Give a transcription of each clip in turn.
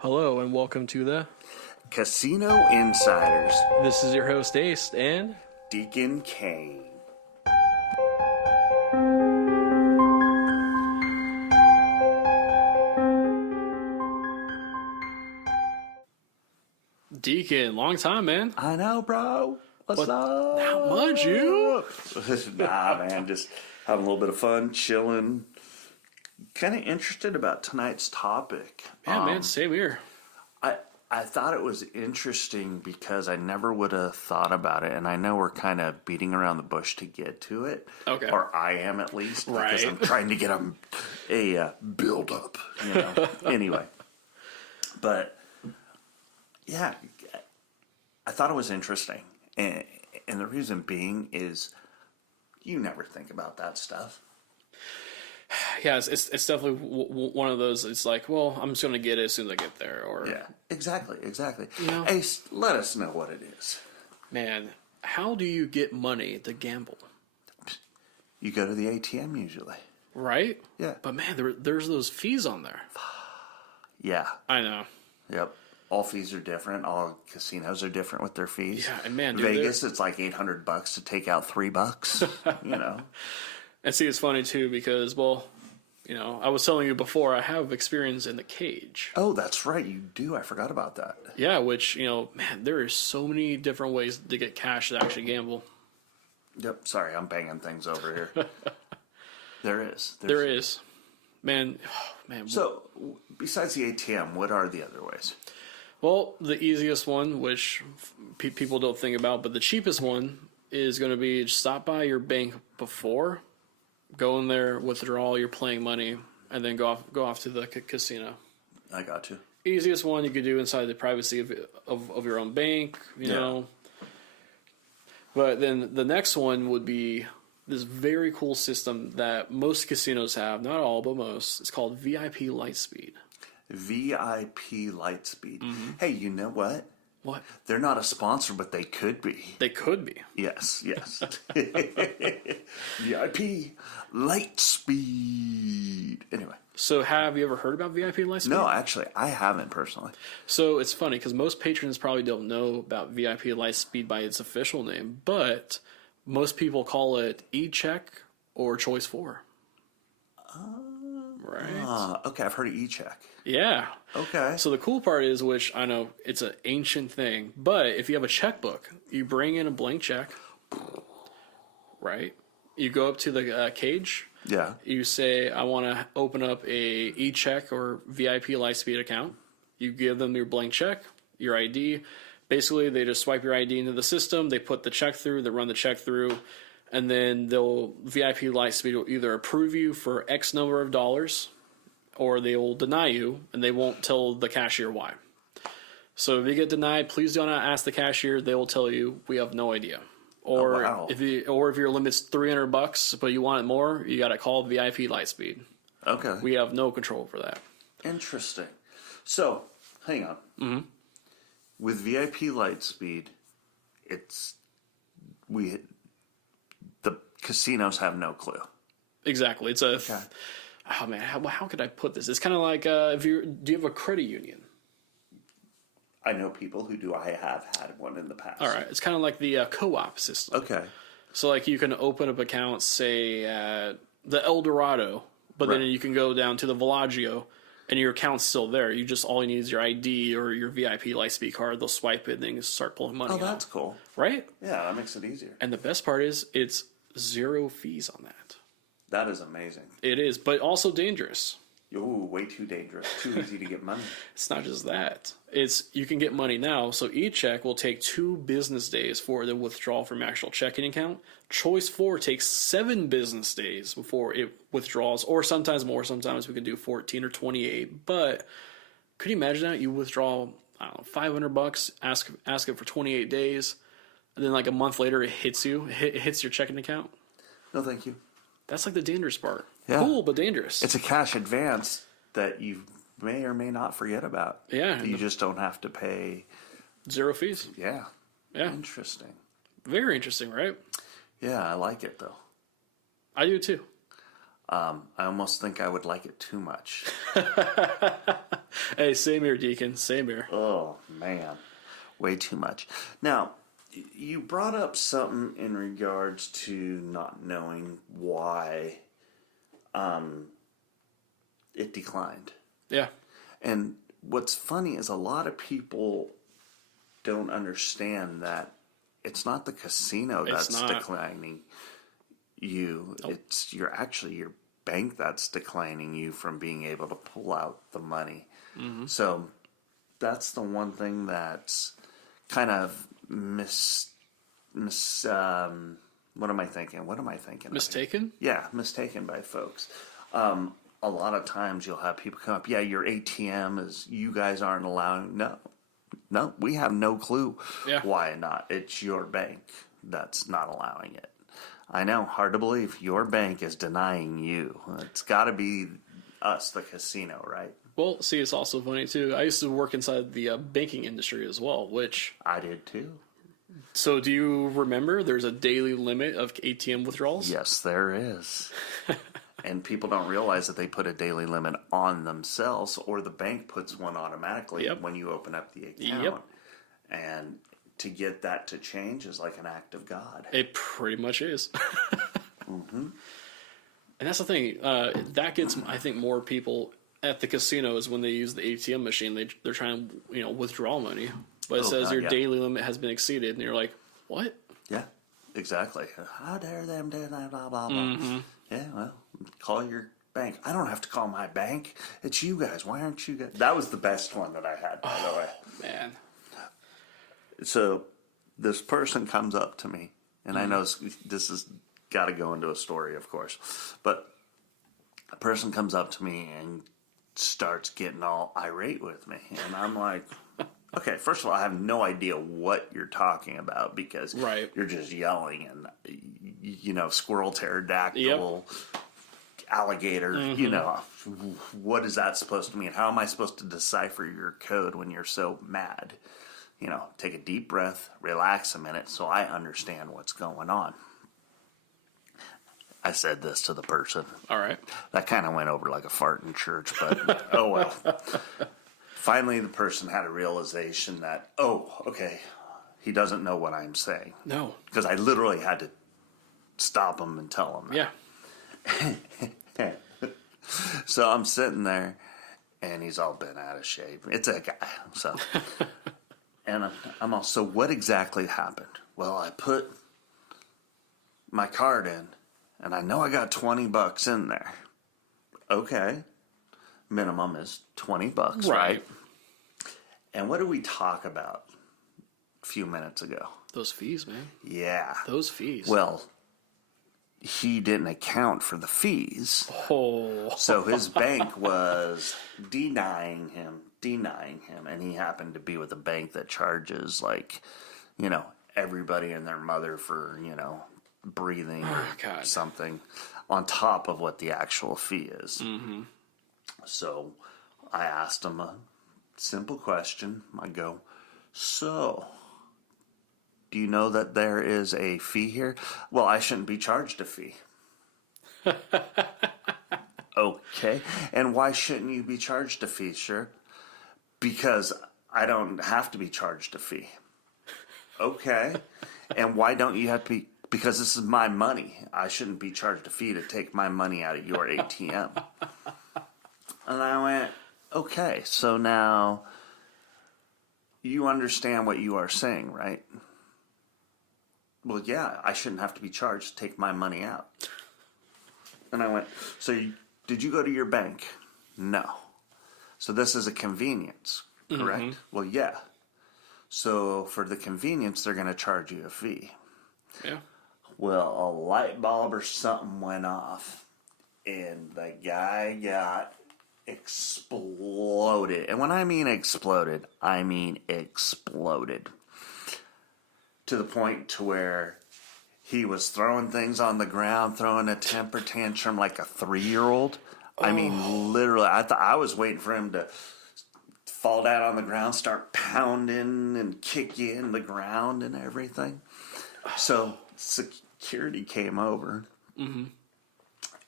Hello and welcome to the Casino Insiders, This is your host Ace and Deacon Kane. Deacon. Long time, man. I know, bro. What's up? Not much, you? Nah, man, just having a little bit of fun, chilling. Kind of interested about tonight's topic. Yeah, man, same here. I thought it was interesting because I never would have thought about it, and I know we're kind of beating around the bush to get to it. Okay. Or I am at least, because Right. I'm trying to get a build up. You know. Anyway, but yeah, I thought it was interesting, and the reason being is you never think about that stuff. Yeah, it's definitely one of those. It's like, well, I'm just gonna get it as soon as I get there. Or Yeah, exactly. You know? Ace, let us know what it is. man, how do you get money to gamble? You go to the ATM usually. Right? Yeah. But man, there's those fees on there. Yeah. I know. Yep. All fees are different. All casinos are different with their fees. Yeah, and man, dude, Vegas, it's like $800 to take out $3. You know. And see, it's funny too because, well, I was telling you before, I have experience in the cage. Oh, that's right. You do. I forgot about that. Yeah, which, man, there are so many different ways to get cash to actually gamble. Yep. Sorry, I'm banging things over here. There is. There is. Man, man. So, besides the ATM, what are the other ways? Well, the easiest one, which people don't think about, but the cheapest one is going to be just stop by your bank before, go in there, withdraw your playing money, and then go off to the casino. I got you. Easiest one you could do inside the privacy of your own bank, you know. But then the next one would be this very cool system that most casinos have, not all, but most. It's called VIP Lightspeed. VIP Lightspeed. Mm-hmm. Hey, you know what? What? They're not a sponsor, but they could be. They could be. Yes. VIP Lightspeed. Anyway. So have you ever heard about VIP Lightspeed? No, actually, I haven't personally. So it's funny because most patrons probably don't know about VIP Lightspeed by its official name, but most people call it E-Check or Choice 4. Right. Okay, I've heard of E-Check. Yeah. Okay. So the cool part is, which I know it's an ancient thing, but if you have a checkbook, you bring in a blank check, right? You go up to the cage. Yeah. You say, I want to open up a E-Check or VIP Lightspeed account. You give them your blank check, your ID. Basically, they just swipe your ID into the system. They put the check through. They run the check through. And then VIP Lightspeed will either approve you for X number of dollars or they will deny you, and they won't tell the cashier why. So if you get denied, please do not ask the cashier. They will tell you, we have no idea. Or if your limit's $300, but you want it more, you got to call VIP Lightspeed. Okay. We have no control over that. Interesting. So, hang on. Mm-hmm. With VIP Lightspeed, the casinos have no clue. Exactly. It's oh man, how could I put this? It's kind of like do you have a credit union? I know people who do. I have had one in the past. All right. It's kind of like the co-op system. Okay. So like you can open up accounts, say at the El Dorado, but then you can go down to the Villaggio, and your account's still there. All you need is your ID or your VIP Lightspeed card. They'll swipe it and then you start pulling money out. Oh, that's cool. Right? Yeah, that makes it easier. And the best part is it's zero fees on that. That is amazing. It is, but also dangerous. Ooh, way too dangerous. Too easy to get money. It's not just that. You can get money now. So E-Check will take 2 business days for the withdrawal from your actual checking account. Choice 4 takes 7 business days before it withdraws, or sometimes more. Sometimes we can do 14 or 28. But could you imagine that? You withdraw, I don't know, $500, ask it for 28 days, and then like a month later it hits you. It hits your checking account. No, thank you. That's like the dangerous part. Yeah. Cool, but dangerous. It's a cash advance that you may or may not forget about. Yeah. You just don't have to pay. Zero fees. Yeah. Yeah. Interesting. Very interesting, right? Yeah, I like it though. I do too. I almost think I would like it too much. Hey, same here, Deacon. Same here. Oh, man. Way too much. Now, you brought up something in regards to not knowing why it declined. Yeah. And what's funny is a lot of people don't understand that it's not the casino that's declining you. Nope. It's your bank that's declining you from being able to pull out the money. Mm-hmm. So that's the one thing that's kind of what am I thinking? Mistaken? Yeah, mistaken by folks. A lot of times you'll have people come up, yeah, your ATM is, you guys aren't allowing. No, we have no clue why not. It's your bank that's not allowing it. I know, hard to believe. Your bank is denying you. It's got to be us, the casino, right? Well, see, it's also funny, too. I used to work inside the banking industry as well, which... I did, too. So do you remember there's a daily limit of ATM withdrawals? Yes, there is. And people don't realize that they put a daily limit on themselves, or the bank puts one automatically when you open up the account. Yep. And to get that to change is like an act of God. It pretty much is. And that's the thing. That gets, I think, more people at the casinos when they use the ATM machine. They're trying to withdraw money, but it says your daily limit has been exceeded, and you're like, what? Yeah, exactly. How dare them do that? Blah blah blah. Yeah, well, call your bank. I don't have to call my bank. It's you guys. Why aren't you guys? That was the best one that I had, by the way. Man. So this person comes up to me, and I know this has got to go into a story, of course, but a person comes up to me and starts getting all irate with me, and I'm like, okay, first of all, I have no idea what you're talking about because you're just yelling and, squirrel, pterodactyl, alligator, what is that supposed to mean? How am I supposed to decipher your code when you're so mad? Take a deep breath, relax a minute so I understand what's going on. I said this to the person. All right. That kind of went over like a fart in church, but oh well. Finally, the person had a realization that, okay, he doesn't know what I'm saying. No. Because I literally had to stop him and tell him that. Yeah. So I'm sitting there, and he's all bent out of shape. It's a guy, so. And I'm all, so what exactly happened? Well, I put my card in, and I know I got $20 in there. Okay. Minimum is $20, right? And what did we talk about a few minutes ago? Those fees, man. Yeah. Those fees. Well, he didn't account for the fees. Oh. So his bank was denying him, and he happened to be with a bank that charges, everybody and their mother for, breathing or something on top of what the actual fee is. Mm-hmm. So I asked him a simple question. I go, so, do you know that there is a fee here? Well, I shouldn't be charged a fee. Okay. And why shouldn't you be charged a fee, sir? Because I don't have to be charged a fee. Okay. And why don't you have to be? Because this is my money. I shouldn't be charged a fee to take my money out of your ATM. And I went, okay, so now you understand what you are saying, right? Well, yeah, I shouldn't have to be charged to take my money out. And I went, so did you go to your bank? No. So this is a convenience, correct? Mm-hmm. Well, yeah. So for the convenience, they're going to charge you a fee. Yeah. Well, a light bulb or something went off, and the guy got exploded. And when I mean exploded, I mean exploded. To the point to where he was throwing things on the ground, throwing a temper tantrum like a 3-year-old. Oh. I mean, literally, I thought I was waiting for him to fall down on the ground, start pounding and kicking the ground and everything. So security came over,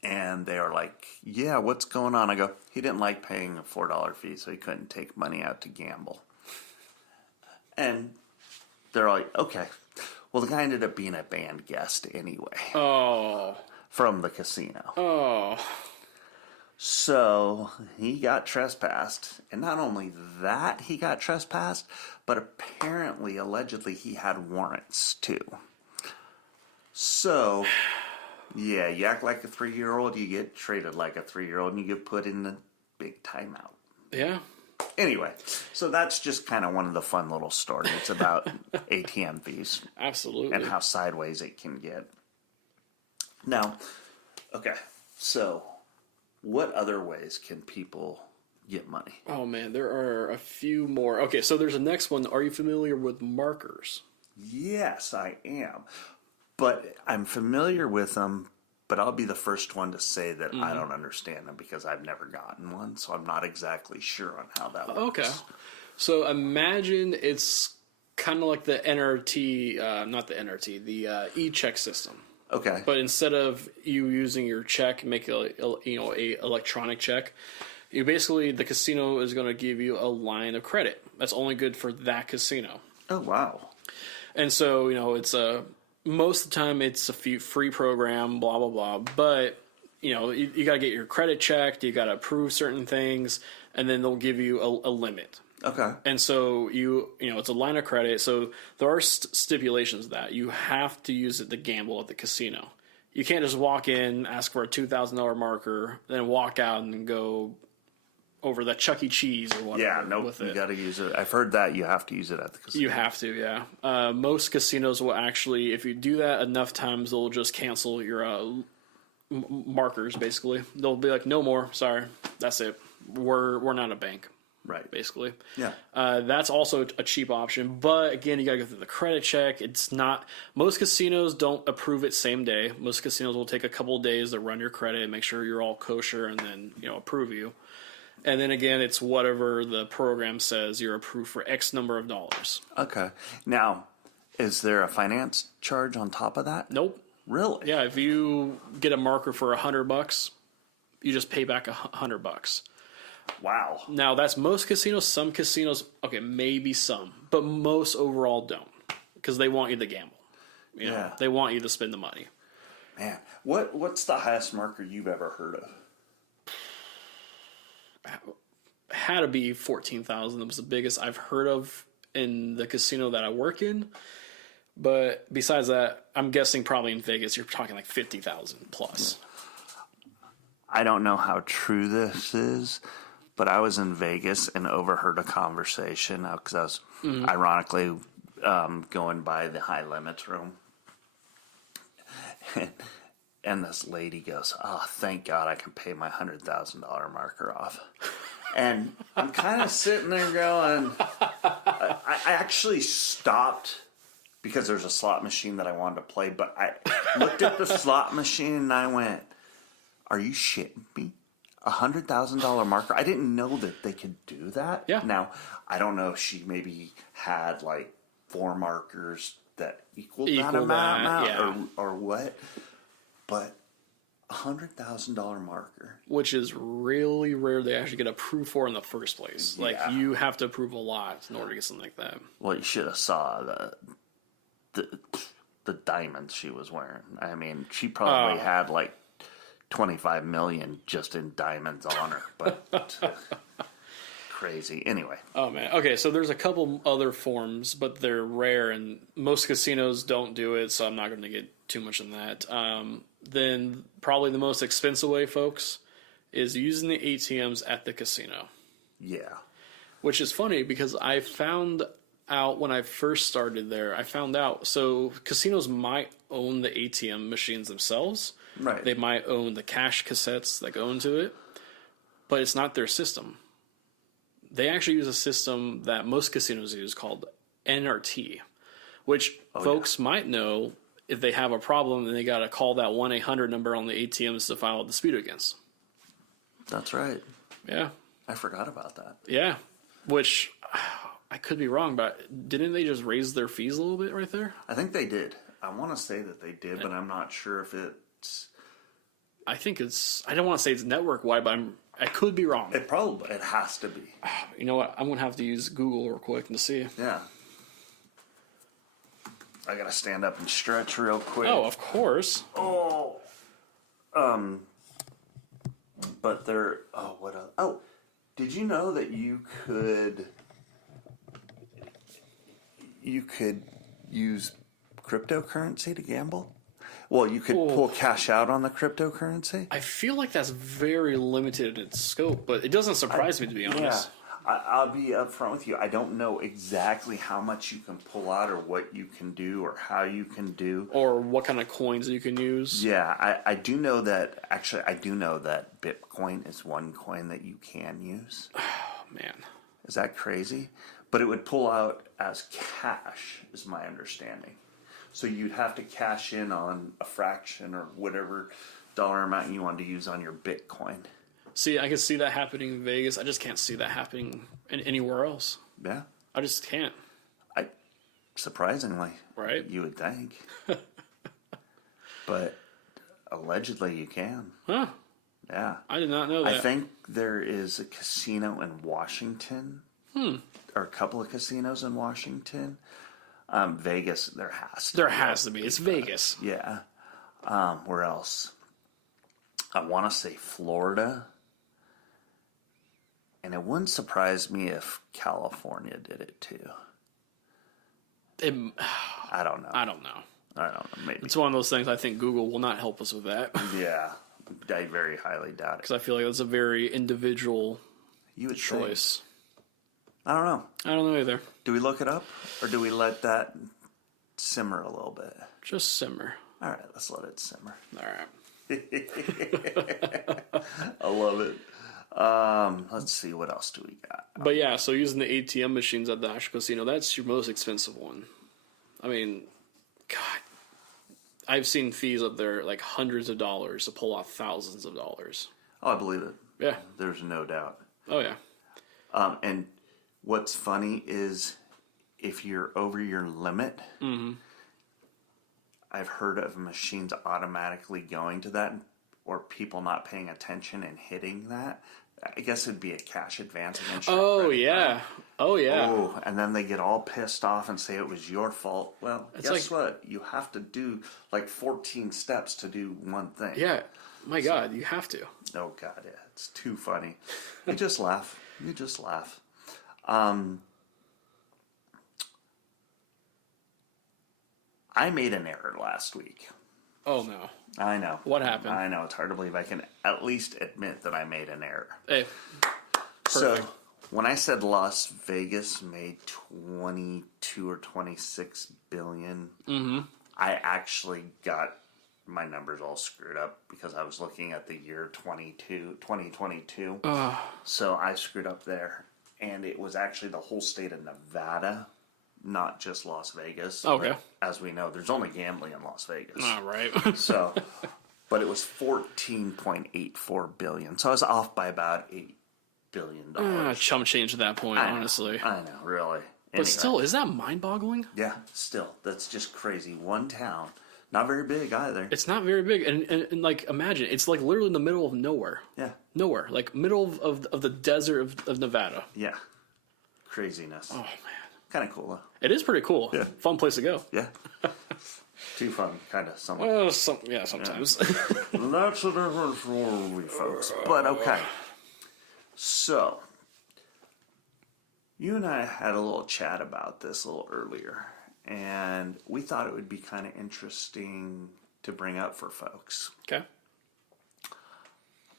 And they are like, yeah, what's going on? I go, he didn't like paying a $4 fee, so he couldn't take money out to gamble. And they're like, okay. Well, the guy ended up being a band guest anyway. Oh. From the casino. Oh. So he got trespassed. And not only that, he got trespassed, but apparently, allegedly, he had warrants too. So, yeah, you act like a 3-year-old, you get treated like a 3-year-old, and you get put in the big timeout. Yeah. Anyway, so that's just kind of one of the fun little stories about ATM fees. Absolutely. And how sideways it can get. Now, okay, so what other ways can people get money? Oh, man, there are a few more. Okay, so there's a next one. Are you familiar with markers? Yes, I am. But I'm familiar with them, but I'll be the first one to say that I don't understand them because I've never gotten one, so I'm not exactly sure on how that works. Okay. So imagine it's kind of like the NRT, not the NRT, the e-check system. Okay. But instead of you using your check, make a electronic check, you basically, the casino is going to give you a line of credit. That's only good for that casino. Oh, wow. And so, it's most of the time it's a free program, blah, blah, blah. But, you got to get your credit checked. You got to approve certain things. And then they'll give you a limit. Okay. And so it's a line of credit. So there are stipulations that you have to use it to gamble at the casino. You can't just walk in, ask for a $2,000 marker, then walk out and go over the Chuck E. Cheese or whatever. Yeah, nope, with you it. got to use it. I've heard that you have to use it at the casino. You have to, yeah. Most casinos will actually, if you do that enough times, they'll just cancel your markers. Basically, they'll be like, "No more. Sorry, that's it. We're not a bank." Right. Basically. Yeah. That's also a cheap option. But again, you got to go through the credit check. It's not, most casinos don't approve it same day. Most casinos will take a couple of days to run your credit and make sure you're all kosher and then, approve you. And then again, it's whatever the program says you're approved for X number of dollars. Okay. Now, is there a finance charge on top of that? Nope. Really? Yeah. If you get a marker for $100, you just pay back $100. Wow. Now, that's most casinos. Some casinos, okay, maybe some, but most overall don't because they want you to gamble. You know, they want you to spend the money. Man, what's the highest marker you've ever heard of? Had to be 14,000. That was the biggest I've heard of in the casino that I work in. But besides that, I'm guessing probably in Vegas, you're talking like 50,000 plus. I don't know how true this is, but I was in Vegas and overheard a conversation because I was ironically going by the high limits room. And this lady goes, "Oh, thank God I can pay my $100,000 marker off." And I'm kind of sitting there going, I actually stopped because there's a slot machine that I wanted to play, but I looked at the slot machine and I went, "Are you shitting me? $100,000 marker?" I didn't know that they could do that. Yeah. Now, I don't know if she maybe had like 4 markers that equaled that amount or what, but $100,000 marker, which is really rare they actually get approved for in the first place. Like you have to approve a lot in order to get something like that. Well, you should have saw the diamonds she was wearing. I mean, she probably had like 25 million just in diamonds on her, but crazy. Anyway. Oh man. Okay, so there's a couple other forms, but they're rare and most casinos don't do it, so I'm not going to get too much in that. Then probably the most expensive way, folks, is using the ATMs at the casino. Yeah. Which is funny because I found out when I first started there, so casinos might own the ATM machines themselves. Right. They might own the cash cassettes that go into it, but it's not their system. They actually use a system that most casinos use called NRT, which folks might know if they have a problem and they got to call that 1-800 number on the ATMs to file a dispute against. That's right. Yeah. I forgot about that. Yeah. Which I could be wrong, but didn't they just raise their fees a little bit right there? I think they did. I want to say that they did, but I'm not sure if it's... I think it's. I don't want to say it's network wide, but I could be wrong. It has to be. You know what? I'm gonna have to use Google real quick to see. Yeah. I gotta stand up and stretch real quick. Oh, of course. Oh. But there. Oh, what? Did you know that you could use cryptocurrency to gamble? Well, you could pull cash out on the cryptocurrency. I feel like that's very limited in its scope, but it doesn't surprise me, to be honest. Yeah, I'll be upfront with you. I don't know exactly how much you can pull out or what you can do or how you can do. Or what kind of coins you can use. Yeah, I do know that, actually, I do know that Bitcoin is one coin that you can use. Oh, man. Is that crazy? But it would pull out as cash, is my understanding. So you'd have to cash in on a fraction or whatever dollar amount you want to use on your Bitcoin. See, I can see that happening in Vegas. I just can't see that happening anywhere else. Yeah. I just can't. Surprisingly. Right? You would think. But allegedly you can. Huh. Yeah. I did not know that. I think there is a casino in Washington. Or a couple of casinos in Washington. Vegas, there has to There be. has to be. It's Vegas. Yeah. Where else? I want to say Florida. And it wouldn't surprise me if California did it too. I don't know. I don't know. Maybe. It's one of those things I think Google will not help us with that. Yeah. I very highly doubt it. Because I feel like that's a very individual You would choice. think. I don't know. I don't know either. Do we look it up? Or do we let that simmer a little bit? Just simmer. All right, let's let it simmer. All right. I love it. Let's see, what else do we got? But yeah, so using the ATM machines at the actual casino, that's your most expensive one. I mean, God, I've seen fees up there like hundreds of dollars to pull off thousands of dollars. Oh, I believe it. Yeah. There's no doubt. Oh, yeah. And what's funny is if you're over your limit, I've heard of machines automatically going to that or people not paying attention and hitting that. I guess it'd be a cash advance against your Oh, credit yeah. card. Oh, yeah. Oh, and then they get all pissed off and say it was your fault. Well, guess what? You have to do like 14 steps to do one thing. Yeah. My God, you have to. Oh, God, yeah. It's too funny. You just laugh. You just laugh. I made an error last week. Oh, no. I know. What happened? I know. It's hard to believe I can at least admit that I made an error. Hey. So, Perfect. when I said Las Vegas made 22 or 26 billion, I actually got my numbers all screwed up because I was looking at the year 2022. So I screwed up there. And it was actually the whole state of Nevada, not just Las Vegas. Okay. But as we know, there's only gambling in Las Vegas. All right. So, but it was 14.84 billion. So I was off by about $8 billion. Chump change at that point, honestly. I know, really. But still, is that mind-boggling? Yeah, still. That's just crazy. One town. Not very big either. It's not very big. And like, imagine, it's like literally in the middle of nowhere. Yeah. Nowhere. Like, middle of the desert of Nevada. Yeah. Craziness. Oh, man. Kind of cool, though. It is pretty cool. Yeah. Fun place to go. Yeah. Too fun, kind of. Somewhat. Well, sometimes. That's a different story, folks. But okay. So, you and I had a little chat about this a little earlier, and we thought it would be kind of interesting to bring up for folks. Okay.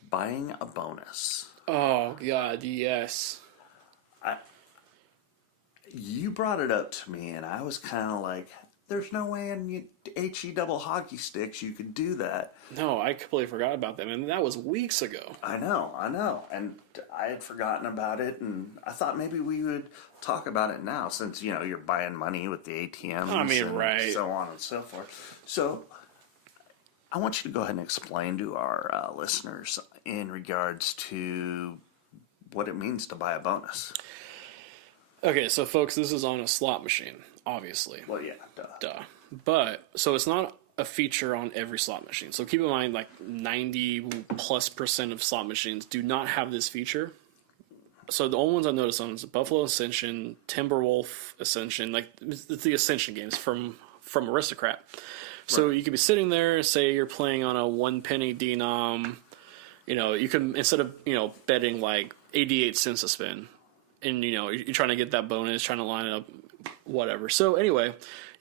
Buying a bonus. Oh, God, yes. You brought it up to me, and I was kind of like, there's no way in HE double hockey sticks you could do that. No, I completely forgot about that, man. That was weeks ago. I know. And I had forgotten about it, and I thought maybe we would talk about it now since, you're buying money with the ATMs and right. so on and so forth. So I want you to go ahead and explain to our listeners in regards to what it means to buy a bonus. Okay, so folks, this is on a slot machine, obviously. Well, yeah, duh. But, so it's not a feature on every slot machine. So keep in mind, like 90+% of slot machines do not have this feature. So the only ones I noticed on is Buffalo Ascension, Timberwolf Ascension, like it's the Ascension games from Aristocrat. So you could be sitting there, say you're playing on a 1 penny denom, you can, instead of, betting like 88 cents a spin, and, you're trying to get that bonus, trying to line it up, whatever. So anyway,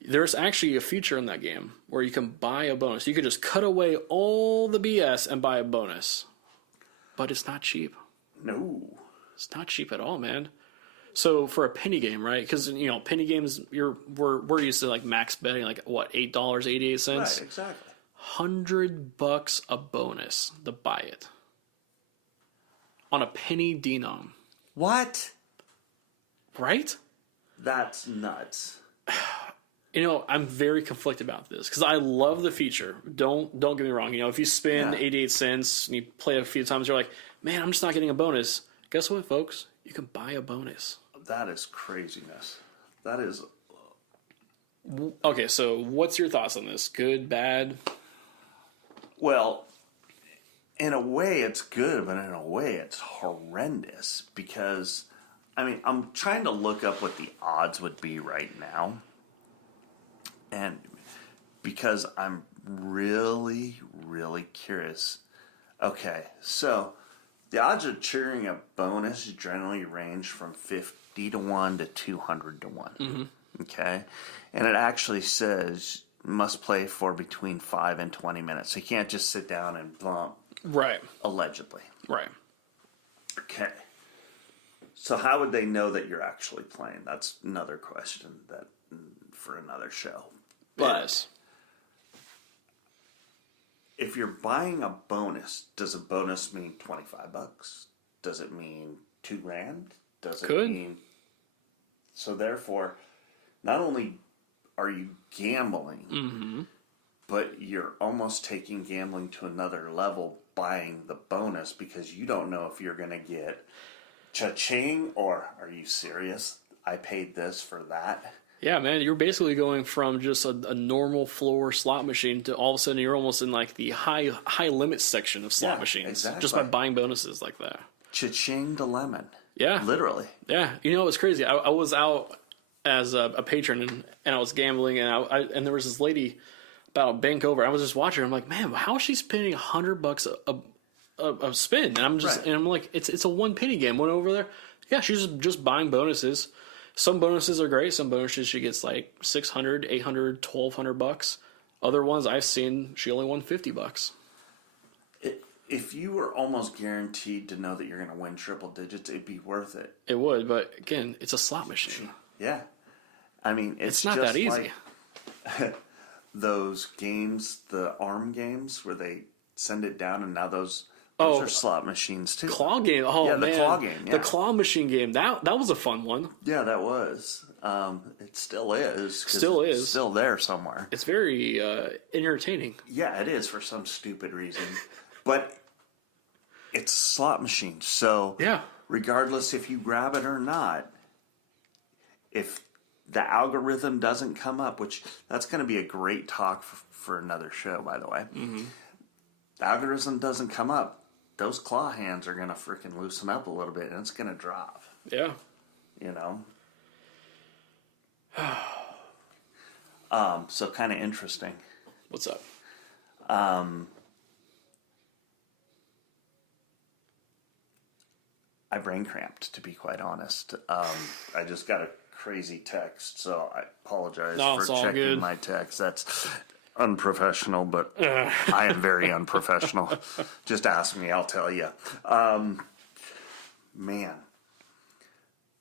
there's actually a feature in that game where you can buy a bonus. You could just cut away all the BS and buy a bonus. But it's not cheap. No. It's not cheap at all, man. So for a penny game, right? Because penny games, we're used to like max betting, like what, $8.88. Right, exactly. $100 a bonus to buy it on a penny denom, What? right? That's nuts. I'm very conflicted about this because I love the feature. Don't get me wrong. If you spend 88 cents and you play a few times, you're like, man, I'm just not getting a bonus. Guess what, folks? You can buy a bonus. That is craziness. That is... Okay, so what's your thoughts on this? Good, bad? Well, in a way it's good, but in a way it's horrendous because, I'm trying to look up what the odds would be right now. And because I'm really, really curious. Okay, so the odds of triggering a bonus generally range from 50 to 1 to 200 to 1. Mm-hmm. Okay? And it actually says must play for between 5 and 20 minutes. So you can't just sit down and bump. Right. Allegedly. Right. Okay. So how would they know that you're actually playing? That's another question that for another show. But yes. If you're buying a bonus, does a bonus mean $25? Does it mean $2,000? Does it mean... So therefore, not only are you gambling, but you're almost taking gambling to another level buying the bonus because you don't know if you're going to get cha-ching or are you serious? I paid this for that. Yeah, man, you're basically going from just a normal floor slot machine to all of a sudden you're almost in like the high limit section of slot machines. Exactly. Just by buying bonuses like that. Cha-ching to lemon. Yeah. Literally. Yeah. It's crazy. I was out as a patron and I was gambling and there was this lady about a bank over. I was just watching her. I'm like, man, how is she spending $100 a spin? And I'm just, and I'm like, it's a 1 penny game. Went over there. Yeah, she's just buying bonuses. Some bonuses are great. Some bonuses she gets like $600, $800, $1,200. Other ones I've seen she only won $50. If you were almost guaranteed to know that you're going to win triple digits, it'd be worth it. It would, but again, it's a slot machine. Yeah, it's not just that easy. Like those games, the ARM games, where they send it down, and now those are slot machines too. Claw game. Oh yeah, man, the claw game. Yeah. The claw machine game. That was a fun one. Yeah, that was. It still is. Still still there somewhere. It's very entertaining. Yeah, it is for some stupid reason, but it's a slot machine. So yeah, regardless if you grab it or not, if the algorithm doesn't come up, which that's going to be a great talk for another show, by the way. Mm-hmm. The algorithm doesn't come up, those claw hands are going to freaking loosen up a little bit, and it's going to drop. Yeah. So kind of interesting. What's up? I brain cramped, to be quite honest. I just got a crazy text, so I apologize for checking my text. That's unprofessional, but I am very unprofessional. Just ask me, I'll tell you. Man,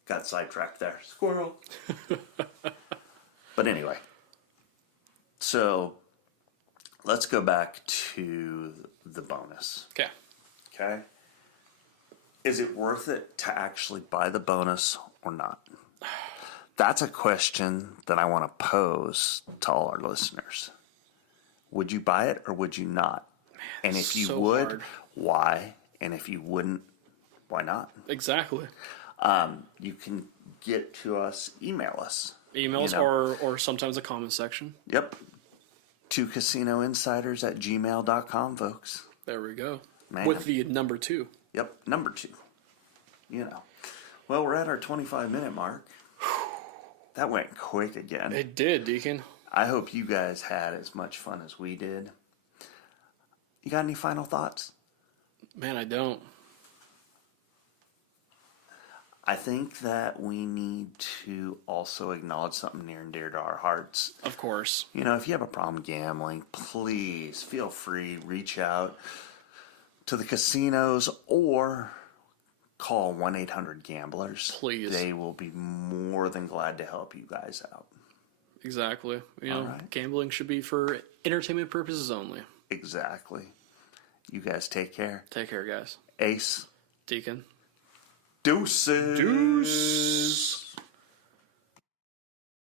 got sidetracked there. Squirrel. But anyway, so let's go back to the bonus. Okay. Is it worth it to actually buy the bonus or not? That's a question that I want to pose to all our listeners. Would you buy it or would you not? Man, and if you would, hard. Why? And if you wouldn't, why not? Exactly. You can get to us, email us. Emails or sometimes a comment section. Yep. 2casinoinsiders@gmail.com, folks. There we go. Man. With the number 2. Yep, number 2. You know. Well, we're at our 25-minute mark. That went quick again. It did, Deacon. I hope you guys had as much fun as we did. You got any final thoughts? Man, I don't. I think that we need to also acknowledge something near and dear to our hearts. Of course. You know, if you have a problem gambling, please feel free, reach out to the casinos or call 1-800-GAMBLERS. Please. They will be more than glad to help you guys out. Exactly. You know, right. gambling should be for entertainment purposes only. Exactly. You guys take care. Take care, guys. Ace. Deacon. Deuces. Deuce.